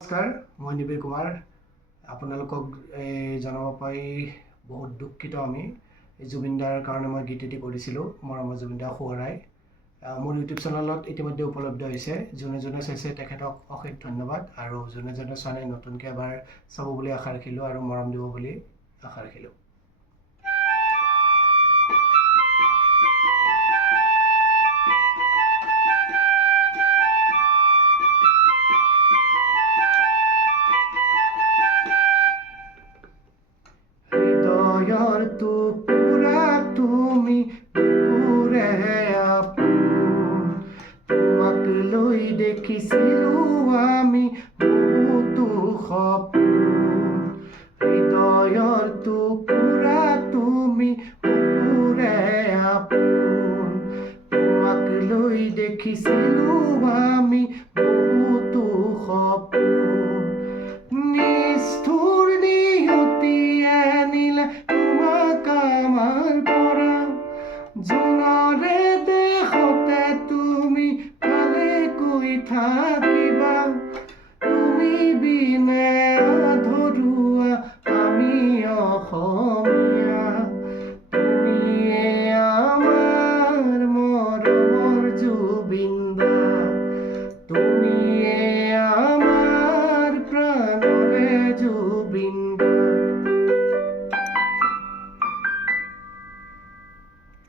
নমস্কাৰ, মই নিবিৰ কুমাৰ। আপোনালোকক জনাব পাৰি বহুত দুঃখিত। আমি জুবিন দাৰ কাৰণে মই গীত এটি কৰিছিলোঁ, মৰমৰ জুবিন দা সোঁৱৰাই। মোৰ ইউটিউব চেনেলত ইতিমধ্যে উপলব্ধ হৈছে। যোনে যোনে চাইছে তেখেতক অশেষ ধন্যবাদ, আৰু যোনে যোনে চোৱা নাই নতুনকৈ এবাৰ চাব বুলি আশা ৰাখিলোঁ আৰু মৰম দিব বুলি আশা ৰাখিলোঁ। হৃদয়ৰ টুকুৰা তুমি বুকুৰে আপোন, তোমাক লৈ দেখিছিলোঁ আমি বহুতো সপোন। হৃদয়ৰ টুকুৰা তুমি বুকুৰে আপোন, তোমাক লৈ দেখিছিলোঁ আমি বহুতো সপোন।